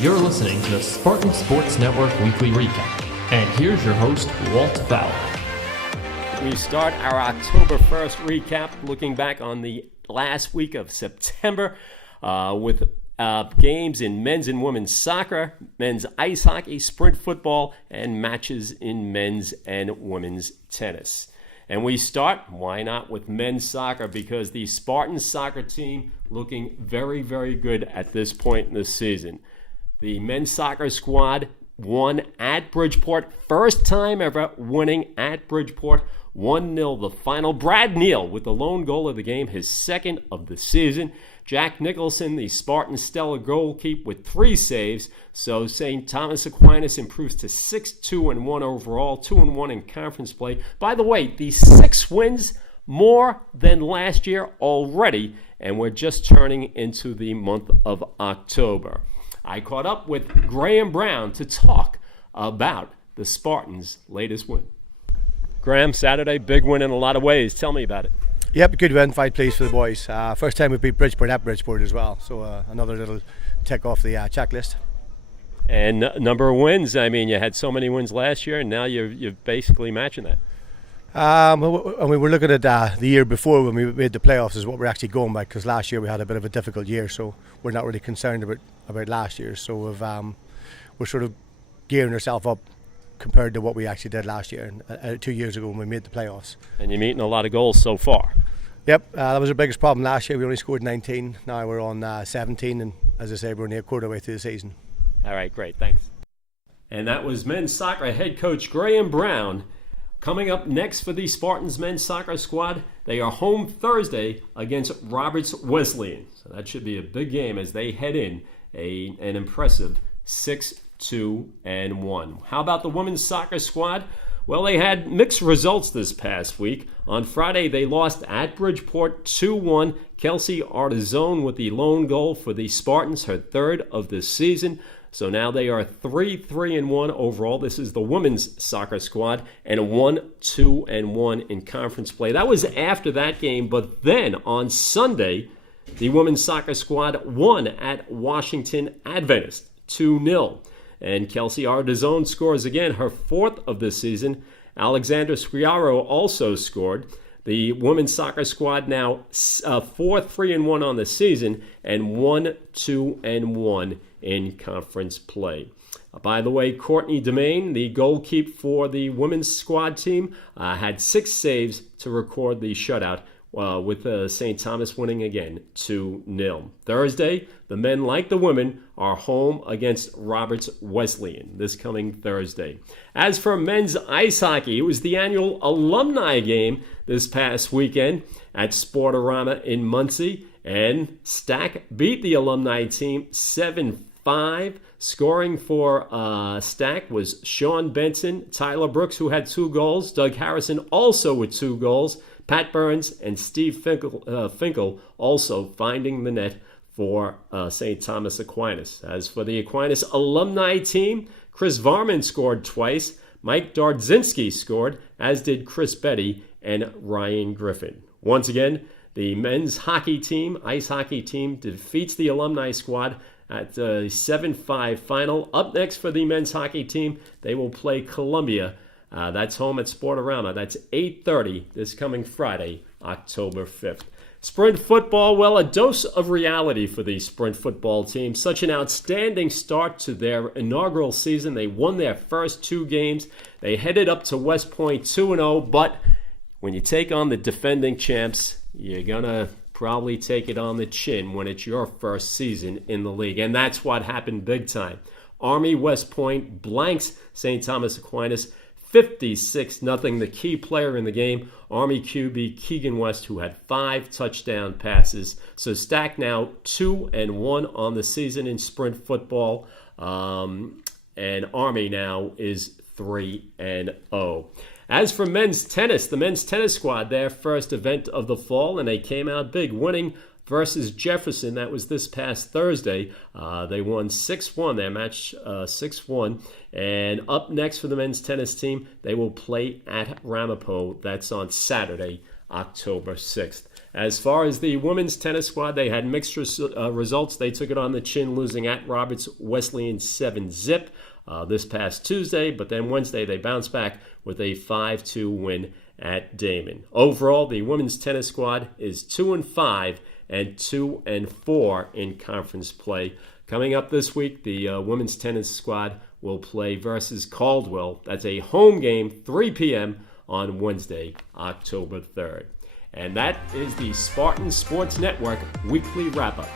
You're listening to the Spartan Sports Network Weekly Recap. And here's your host, Walt Fowler. We start our October 1st recap looking back on the last week of September with games in men's and women's soccer, men's ice hockey, sprint football, and matches in men's and women's tennis. And we start, why not, with men's soccer, because the Spartan soccer team looking very, very good at this point in the season. The men's soccer squad won at Bridgeport, first time ever winning at Bridgeport, 1-0 the final. Brad Neal with the lone goal of the game, his second of the season. Jack Nicholson, the Spartan stellar goalkeeper, with 3 saves. So St. Thomas Aquinas improves to 6-2-1 overall, 2-1 in conference play. By the way, the 6 wins, more than last year already, and we're just turning into the month of October. I caught up with Graham Brown to talk about the Spartans' latest win. Graham, Saturday, big win in a lot of ways. Tell me about it. Yep, good win, 5 plays for the boys. First time we beat Bridgeport at Bridgeport as well, so another little tick off the checklist. And number of wins, I mean, you had so many wins last year, and now you're basically matching that. And we were looking at the year before when we made the playoffs is what we're actually going by, because last year we had a bit of a difficult year, so we're not really concerned about last year. So we're sort of gearing ourselves up compared to what we actually did last year, 2 years ago when we made the playoffs. And you're meeting a lot of goals so far. Yep, that was our biggest problem last year. We only scored 19. Now we're on 17, and as I say, we're only a quarter way through the season. All right, great, thanks. And that was men's soccer head coach Graham Brown. Coming up next for the Spartans men's soccer squad, they are home Thursday against Roberts Wesleyan. So that should be a big game as they head in an impressive 6-2-1. How about the women's soccer squad? Well, they had mixed results this past week. On Friday, they lost at Bridgeport 2-1. Kelsey Artizone with the lone goal for the Spartans, her third of the season. So now they are 3-3-1 overall. This is the women's soccer squad, and 1-2-1 in conference play. That was after that game, but then on Sunday, the women's soccer squad won at Washington Adventist 2-0. And Kelsey Artizone scores again, her 4th of the season. Alexandra Squiaro also scored. The women's soccer squad now 4-3-1 on the season and 1-2-1 in conference play. By the way, Courtney Demain, the goalkeeper for the women's squad team, had 6 saves to record the shutout, with St. Thomas winning again 2-0. Thursday, the men, like the women, are home against Roberts Wesleyan this coming Thursday. As for men's ice hockey, it was the annual alumni game this past weekend at Sportorama in Muncie, and Stack beat the alumni team 7-5. Scoring for Stack was Sean Benson, Tyler Brooks, who had 2 goals, Doug Harrison also with 2 goals, Pat Burns and Steve Finkel also finding the net for St. Thomas Aquinas. As for the Aquinas alumni team, Chris Varman scored twice, Mike Dardzinski scored, as did Chris Betty and Ryan Griffin. Once again, the men's hockey team, ice hockey team, defeats the alumni squad at the 7-5 final. Up next for the men's hockey team, they will play Columbia. That's home at Sportorama. That's 8:30 this coming Friday, October 5th. Sprint football, well, a dose of reality for the sprint football team. Such an outstanding start to their inaugural season. They won their first 2 games. They headed up to West Point 2-0, but when you take on the defending champs, you're going to probably take it on the chin when it's your first season in the league. And that's what happened big time. Army West Point blanks St. Thomas Aquinas 56-0. The key player in the game, Army QB Keegan West, who had 5 touchdown passes. So Stack now 2-1 on the season in sprint football. And Army now is 3-0. As for men's tennis, the men's tennis squad, their first event of the fall, and they came out big, winning versus Jefferson. That was this past Thursday. They won 6-1, their match 6-1. And up next for the men's tennis team, they will play at Ramapo. That's on Saturday, October 6th. As far as the women's tennis squad, they had mixed results. They took it on the chin, losing at Roberts Wesleyan 7-zip this past Tuesday, but then Wednesday they bounced back with a 5-2 win at Damon. Overall, the women's tennis squad is 2-5 and 2-4 in conference play. Coming up this week, the women's tennis squad will play versus Caldwell. That's a home game, 3 p.m. on Wednesday, October 3rd. And that is the Spartan Sports Network Weekly Wrap-Up.